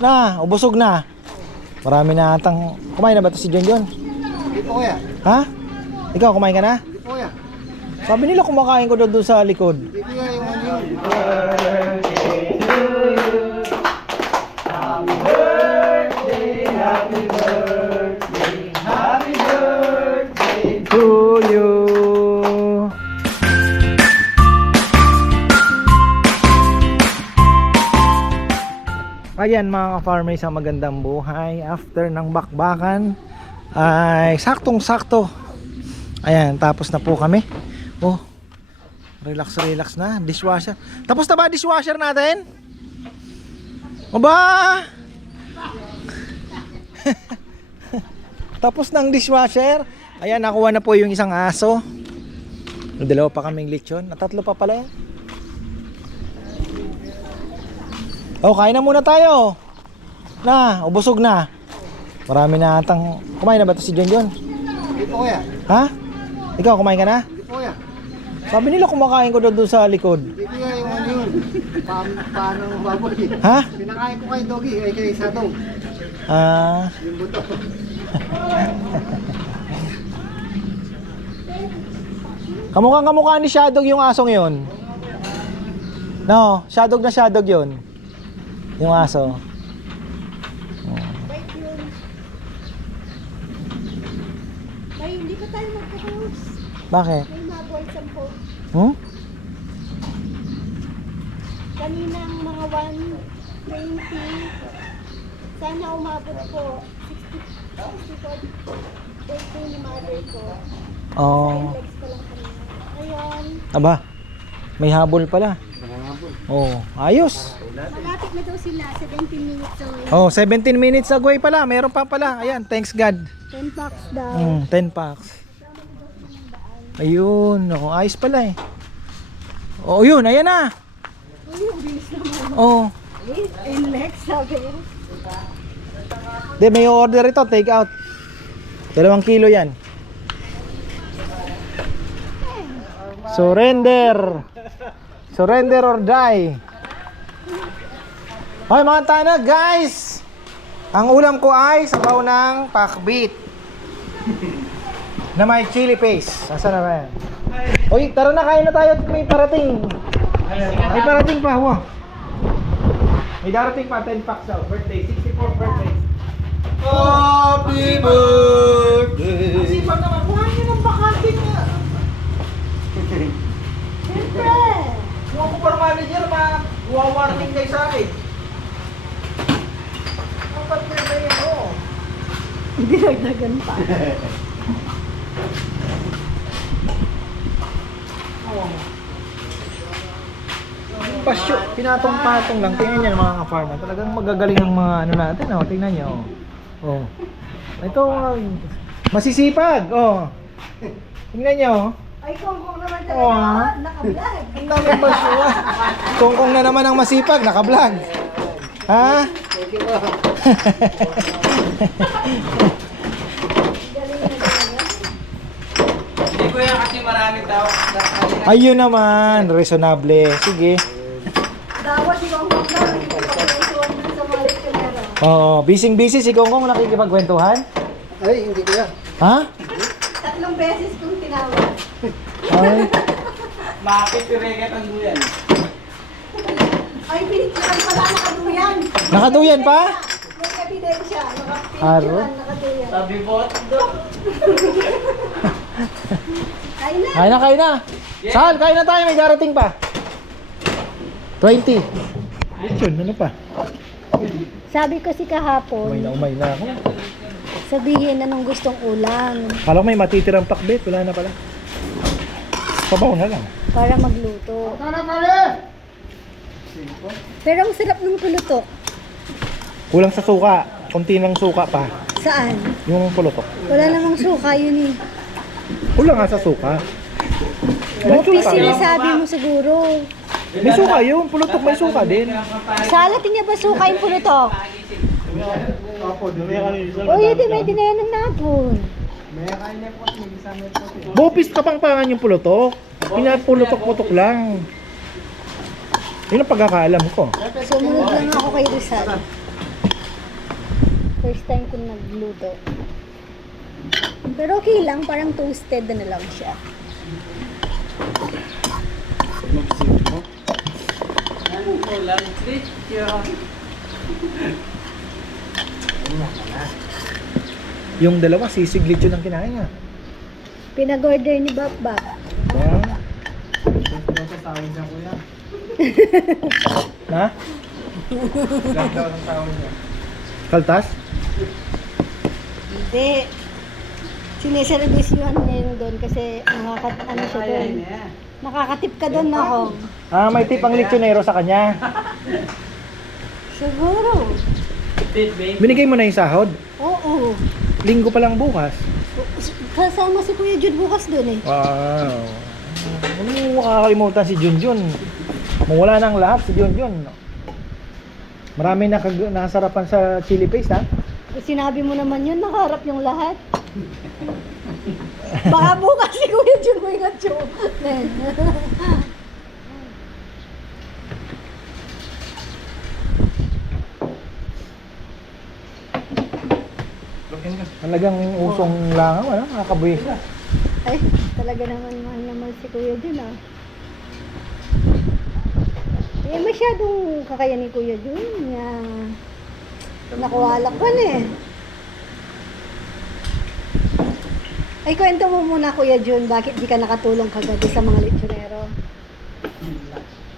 Na, ubusog na. Marami na atang... Kumain na ba ito si John John? Hindi po kuya. Ha? Ikaw, kumain ka na? Hindi po kuya. Sabi nila kumakain ko doon sa likod. Hindi kuya yung ano yun. To you. Ayan mga ka-farmers, ang magandang buhay. After ng bakbakan ay saktong-sakto. Ayan, tapos na po kami. Oh, relax na. Dishwasher. Tapos na ba dishwasher natin? Aba! Tapos ng dishwasher. Ayan, nakuha na po yung isang aso. Dalawa pa kaming lechon. Tatlo pa pala yan. Oh, kain na muna tayo. Na, ubusog na. Marami na atang... Kumain na ba ito si John John? Hindi po kuya. Ha? Ikaw, kumain ka na? Hindi po kuya. Sabi nila kumakain ko doon sa likod. Hindi kuya yung ano yun. Paano baboy? Ha? Pinakain ko kay Doggy. Ay kay Sadong. Ah... Yung buto. Kamukha ni Shadog yung asong yon. No, Shadog na Shadog yon. Yung aso. May hindi pa tayo magkakaus. Bakit? May mabuhay 10. Hmm? Kaninang mga 120. Sana umabot po 64 birthday ni mother ko. Oh. Legs pa lang kanina. Ngayon, Aba. May habol pala. Oh, ayos. malapit na daw sila. 17 minutes away. Oh, 17 minutes away pala. Meron pa pala. Ayan, thanks God. 10 bucks daw. 10 packs. Ayun, oh, ayos pala eh. Oh, yun, ayan na. Uy, ang bilis naman. Oh. In Lex, sabi. De, may order ito, take out. 2 kilo yan. Surrender. Surrender or die. Hoy mga tanag, guys. Ang ulam ko ay sabaw ng pakbit na may chili paste. Nasaan na ba yan? Uy, tara na, kain na tayo. May parating. May parating pa, wow. May darating pa, 10 packs daw. Birthday, 64th birthday. Happy birthday! Sipag naman, kuhain niyo ng bakante nga. Siyempre! Kung ako par manager, mawawarning kayo sa akin. Dapat nga ba yan, oo. Hindi nagdagan pa. Pasyo, pinatong-patong lang. Tingnan niyo mga ka-farmer. Talagang magagaling ang mga ano natin. Oh. Tingnan niyo. Oh. Ito, masisipag. Oh. Tingnan niyo. Ay, kongkong naman talaga. Oo, ha? Naka-vlog. Ang dami pasyo. Kongkong na naman ang masipag. Naka-vlog. Ha? Thank you po. Hindi ko yan kasi maraming tao. Ayun naman. Reasonable. Sige. Dawa si kongkong na. Nakikipagkwentuhan dun sa mga leksiyonero. Oo. Busy si Kongkong nakikipagkwentuhan. Ay, hindi kuya. Ha? 3 beses kong tinawag. Ay. Makakipirigat ang duyan. Ay, pinicturan pala nakaduyan. Nakaduyan pa? May ebidensya. Aro? Nakaduyan. Sabi po, Ay na. Kain na. Saan? Kain na tayo. May darating pa. 20. Lechon, ano pa? Sabi ko si kahapon, Umay na ako. sabihin anong gustong ulam Kala ko may matitirang pakbet. Wala na pala. Pabaw na lang. para magluto. Tara pare! Pero ang sarap ng pulutok. Kulang sa suka. Kunti ng suka pa. Saan? Yung pulutok. Wala namang suka yun eh. Kulang nga sa suka. May Bukis suka yun. sinasabi mo siguro. May suka yun. Pulutok may suka din. Sa alatin niya ba suka yung pulutok? Opo, dumi ka rin. O yun, may dinayan ng napon. May kanya po, may isang po. Bopis kapangpangan yung pulutok. Pinapulutok-putok lang. Yun ang pagkakaalam ko. Sumunod lang ako kay Rizal. First time ko nagluto. Pero okay lang, parang toasted na lang siya. Ano po lang? Yung dalawa, sisiglit yun ang kinain niya. Pinag-order ni Bap. Ayan. Ito sa tawin siya kuya. Na? Ilang daw ang tawin niya. Kaltas? Hindi. Siniservisyohan niya yun doon kasi ano siya doon. Nakakatip ka doon na ako. Ah, may tip ang lechonero sa kanya. Siguro. Binigay mo na yung sahod? Oo. Linggo pa lang bukas. Kasama si Kuya Jude bukas doon eh. Wow. Ano mo makakalimutan si Junjun? Mawala ng lahat si Junjun. Marami nakasarapan sa chili paste ha? Sinabi mo naman yun, nakaharap yung lahat. Baka bukas si Kuya Jude mo yung atyo. Talagang usong langaw, ano? Nakakabuhis. Ay, talaga naman mahal naman si Kuya Jude ah. Eh, masyadong kakaya ni Kuya Jude nga nakuwalak pa eh. Ay, kwento mo muna Kuya Jun, bakit di ka nakatulong kagabi sa mga lechonero?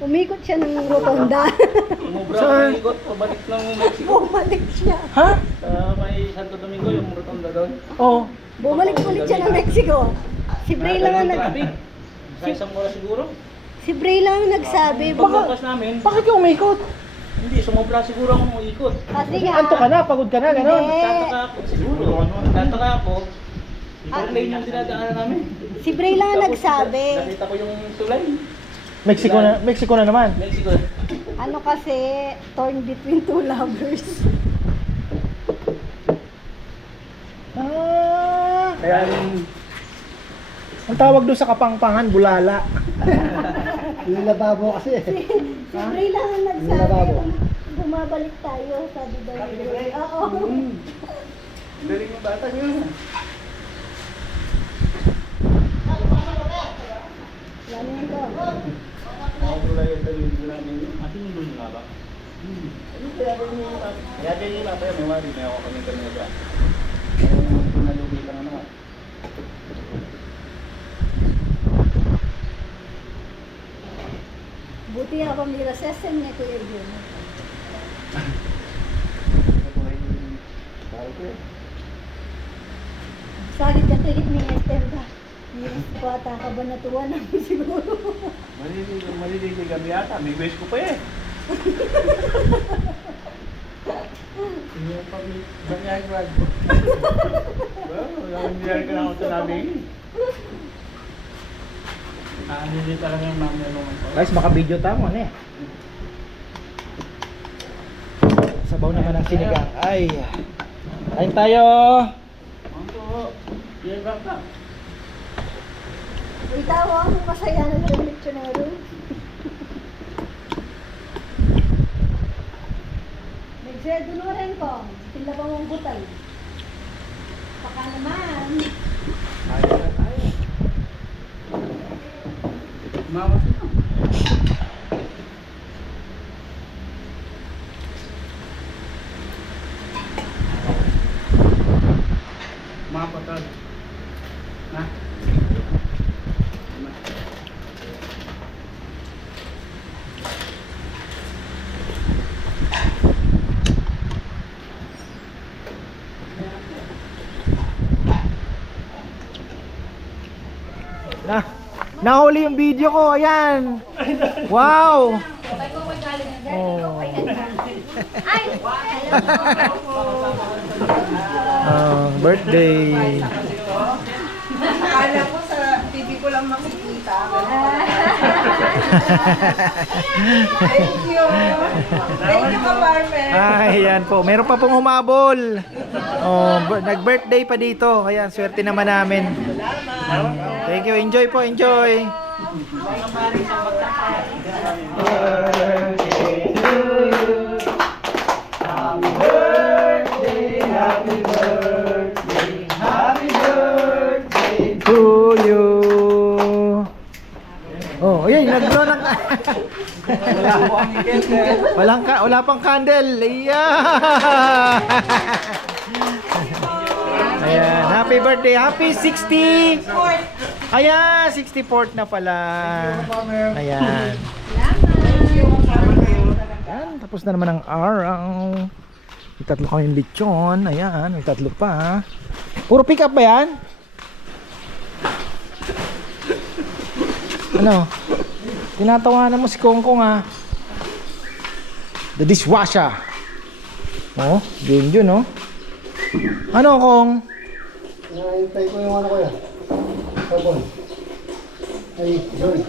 Umikot siya ng rotonda. Umubra Saan? ng ikot, pabalik ng Mexico. Bumalik siya. Ha? Sa may Santo Domingo, yung rotonda doon. Oo. Bumalik ulit siya ng Mexico. Si Bray lang ang Traffic. Sa isang oras siguro. Si Bray lang ang nagsabi. Pagbukas namin, Bakit yung umikot? hindi, sumobra siguro ang ikot. Kasi nga, Anto ka na, pagod ka na, gano'n. Hindi. Tataka ako, siguro. Tataka ako. Ibang lane yung dinadaanan namin. si Bray lang ang Tapos, nagsabi. Nakita ko yung tulay. Mexico na naman. Mexico. Ano kasi, torn between two lovers. Ah, Kaya yung ang tawag doon sa Kapangpangan, bulala. Yung lababo kasi. Si Bray lang ang Yung nagsabi. lababo. Bumabalik tayo, sabi daw ni Bray. Oo. galing yung bata niyo. Yan yun daw. Mga tulay yung talino namin. Atin yung dulo nga ba? Kaya din yung lapay, may wari, may ako kami kanina. Nalugi ka na naman. Buti nga pa may rasesem ni Kuya Jun. Sakit ka tigit ni Esther ka. Yes, bata ka ba natuwa namin siguro? Malililig kami yata, may wish ko pa eh. Yung pag-banyay grad. Well, nangyari ka na ako sa namin. Hindi talaga yung mami ano. Guys, maka-video tamo, ano eh. Sabaw naman ang sinigang. Ay. Kain tayo. Ano? Yan ba ka? Uy, tawa mo masaya na ng lechonero. Nagsedo na rin ko. Tila pa mong butay. Baka naman. Ayaw na tayo. Mawas na. Mapatag. Na? Na. Nahuli yung video ko, ayan. Wow. Oh. Birthday. Akala ko sa TV ko lang makikita. Thank you. Thank you, Ka-Farmer. Ay, yan po. Meron pa pong humabol. Oh, nag-birthday pa dito. Kaya swerte naman namin. Thank you. Enjoy po, enjoy. Happy birthday, Wala po kami candle. Wala pang candle. Yeah! Ayan, happy birthday. Happy 60. Ayan, 64th na pala. Ayan. Ayan, tapos na naman ang araw. May 3 kaming lechon. Ayan, may 3 pa. Puro pick up ba yan? Ano? Tinatawanan mo si Kongkong ha. The dishwasher. Oh, yun oh. Ano Kong? Hintay ko yung ano ko yan. Sabon. Ay, Joy.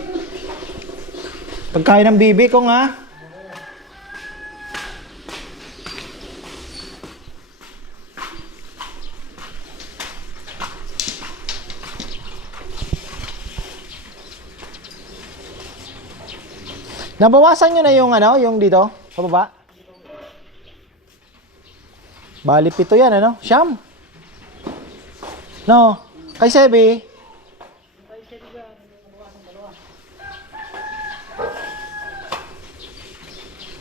Pagkain ng bibi Kong ha. Nabawasan nyo na yung ano, yung dito, sa baba? Bali 7 yan, ano? Siyam? No? Kay Sebi?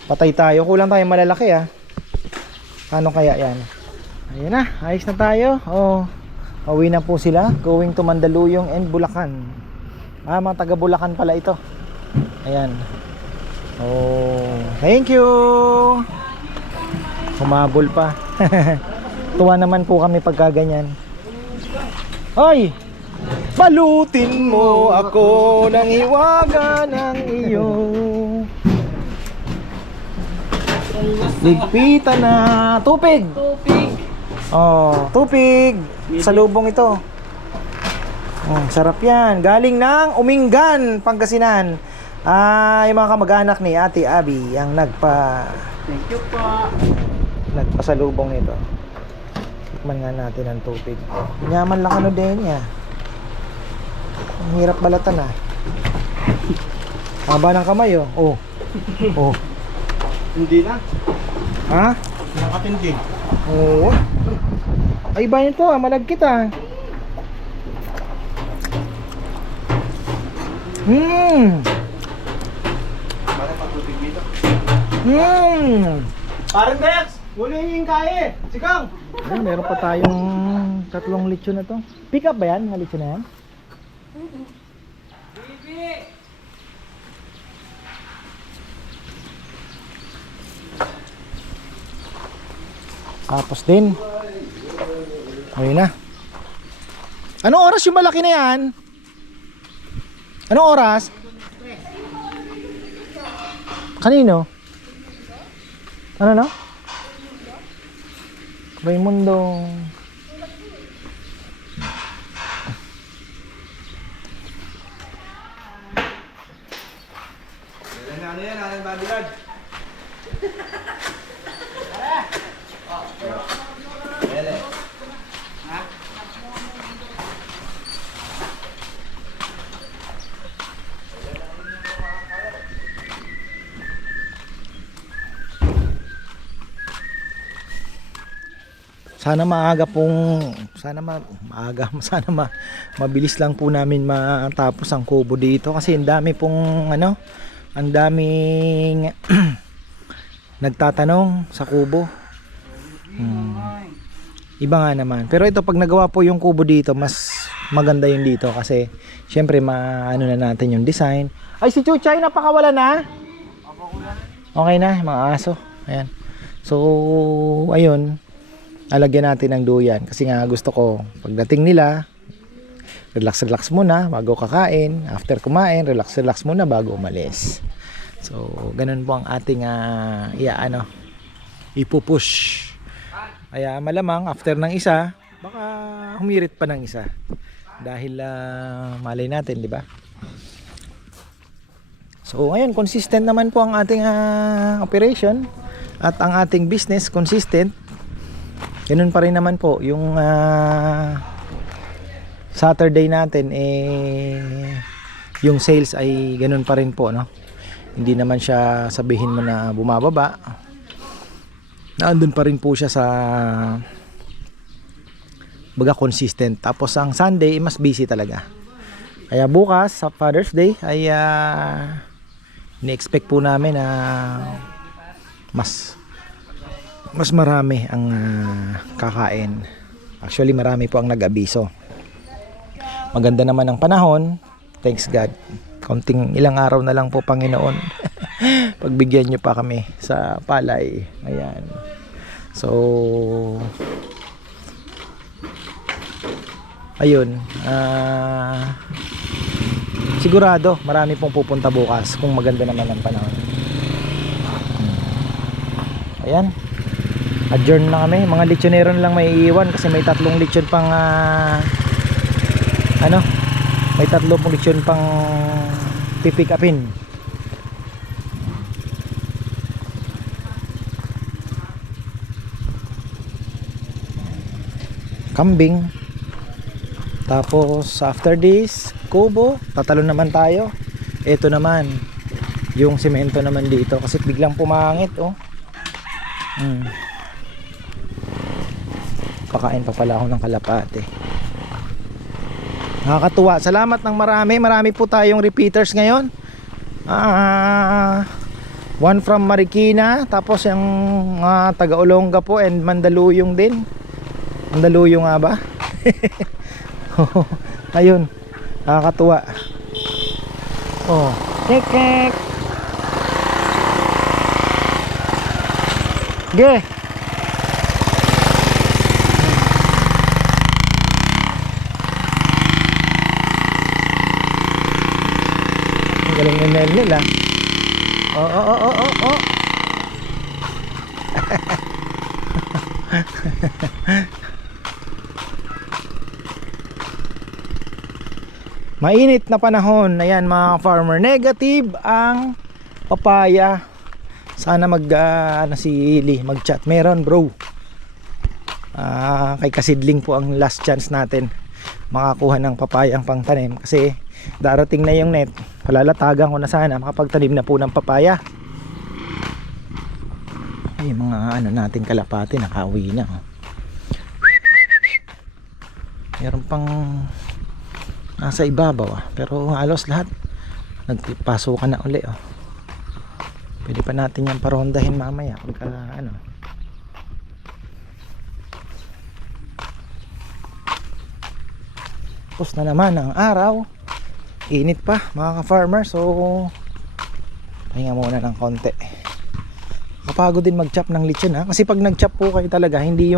Patay tayo, kulang tayo malalaki ah. Ano kaya yan? Ayun na, ayos na tayo. Oh, pauwi na po sila, going to Mandaluyong and Bulacan. Ah, mga taga Bulacan pala ito. Ayan. Oh, thank you. Humabol pa. Tuwa naman po kami pagka ganyan. Hoy! Balutin mo ako ng hiwaga ng iyong ligpitan na tupig. Oh, tupig. Sa lubong ito. Oh, sarap yan. Galing ng Umingan, Pangasinan. Yung mga kamag-anak ni Ate Abby ang Thank you po. nagpasalubong nito. Tikman nga natin ang tubig. Yaman lang ano din niya. Ang hirap balatan ah. Haba ng kamay oh. Oh. Oh. Hindi na. Ha? Nakatindi. Oo. Ay iba nito ah, malagkit ah. Para patutig dito. Parang Dex, muli yung kae. Sigang. Ay, meron pa tayong 3 lechon na to. Pick up ba yan? Mga lechon na yan? Tapos din. Ayun na. Anong oras yung malaki na yan? Anong oras? Kanino? Ano no? Raimundo. Ano yan? Ano yung bodyguard? Sana maaga pong mabilis lang po namin matapos ang kubo dito kasi ang dami pong ang daming nagtatanong sa kubo. Iba nga naman. Pero ito pag nagawa po yung kubo dito, mas maganda yung dito kasi syempre maano na natin yung design. Ay si Chuchay napakawala na. Okay na, mga aso. Ayan. So ayun. Alagyan natin ng duyan kasi nga gusto ko pagdating nila relax muna bago kakain, after kumain relax muna bago umalis. So ganun po ang ating ipupush. Kaya malamang after ng isa baka humirit pa ng isa dahil malay natin, di ba? So ngayon consistent naman po ang ating operation at ang ating business consistent. Ganun pa rin naman po yung Saturday natin yung sales ay ganun pa rin po, no? Hindi naman siya sabihin mo na bumababa. Naandun pa rin po siya sa baga consistent. Tapos ang Sunday mas busy talaga. Kaya bukas sa Father's Day ay Ni-expect po namin na mas marami ang kakain. Actually marami po ang nag-abiso. Maganda naman ang panahon. Thanks God. Konting ilang araw na lang po, Panginoon. Pagbigyan nyo pa kami sa palay. Ayan. So ayun, sigurado marami pong pupunta bukas kung maganda naman ang panahon. Ayan, adjourn na kami. Mga lechonero na lang may iiwan kasi may 3 lechon pang may 3 lechon pang pipick upin. Kambing. Tapos after this, kubo, tatalo naman tayo. Ito naman yung semento naman dito kasi biglang pumangit, oh. Pakain pa pala ako ng kalapate. Nakakatuwa. Salamat ng marami po tayong repeaters ngayon. One from Marikina, tapos yung taga Olonga po and Mandaluyong din. Mandaluyong nga ba? Ayun, nakakatuwa. Oh, kek. Ge. Ang galing ng nila. Oh. Mainit na panahon. Ayan mga farmer, negative ang papaya. Sana si Ili mag-chat. Meron bro. Kay Kasidling po ang last chance natin makakuha ng papayang pangtanim kasi darating na yung net. Palalatagan ko na sana makapagtanim na po ng papaya. Ay mga natin kalapati nakauwi na. Meron pang nasa ibabaw pero halos lahat nagpasukan na uli, oh. Pwede pa natin yan parondahin mamaya pagka tapos na naman ang araw, init pa mga ka-farmer, so pahinga muna ng konti. Kapagod din mag-chop ng lechon, ha, kasi pag nag-chop po kayo talaga hindi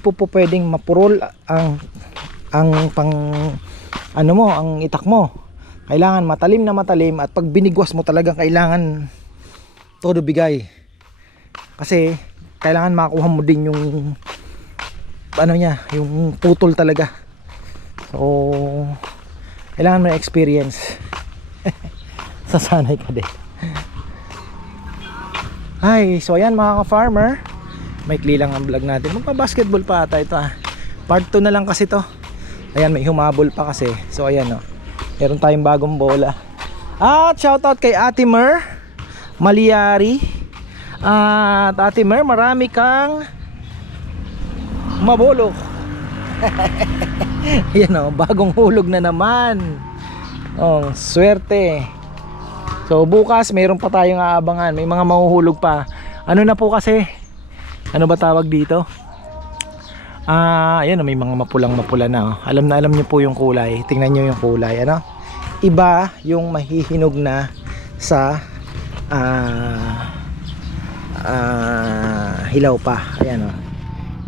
po pwedeng mapurol ang ang itak mo. Kailangan matalim na matalim at pag binigwas mo talagang kailangan todo bigay. Kasi kailangan makuha mo din yung yung putol talaga. So kailangan mo experience. Sasanay ka din. Ay, so ayan mga ka-farmer, maikli lang ang vlog natin. Magpa-basketball pa ata ito, ha. Part 2 na lang kasi to. Ayan, may humabol pa kasi. So ayan, oh. Meron tayong bagong bola. At shoutout kay Ate Mer Maliari. At Ate Mer, marami kang mabolo. Ayan, oh, bagong hulog na naman. Oh, swerte. So bukas mayroon pa tayong aabangan. May mga mahuhulog pa. Ano na po kasi? Ano ba tawag dito? Ayan, may mga mapula na, oh. Alam niyo po yung kulay. Tingnan niyo yung kulay, ano? Iba yung mahihinog na sa hilaw pa. Ayan, oh.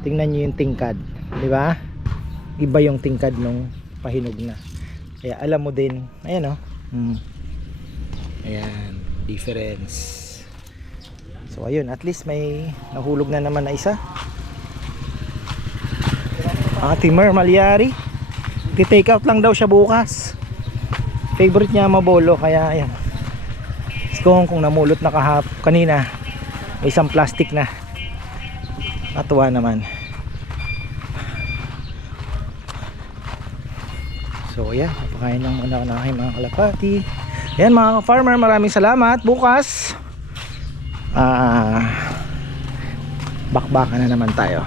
Tingnan niyo yung tingkad, di ba? Iba yung tingkad nung pahinog na. Kaya alam mo din, ayan, oh. Ayan, difference. So ayun, at least may nahulog na naman na isa. Ate Mer Maliari, ti-take out lang daw siya bukas. Favorite niya mabolo, kaya ayan. Kung namulot na kanina, may isang plastic na. Natuwa naman. So ayan, napakain lang muna na aking mga kalapati. Ayan mga farmer, maraming salamat. Bukas bakbakan na naman tayo.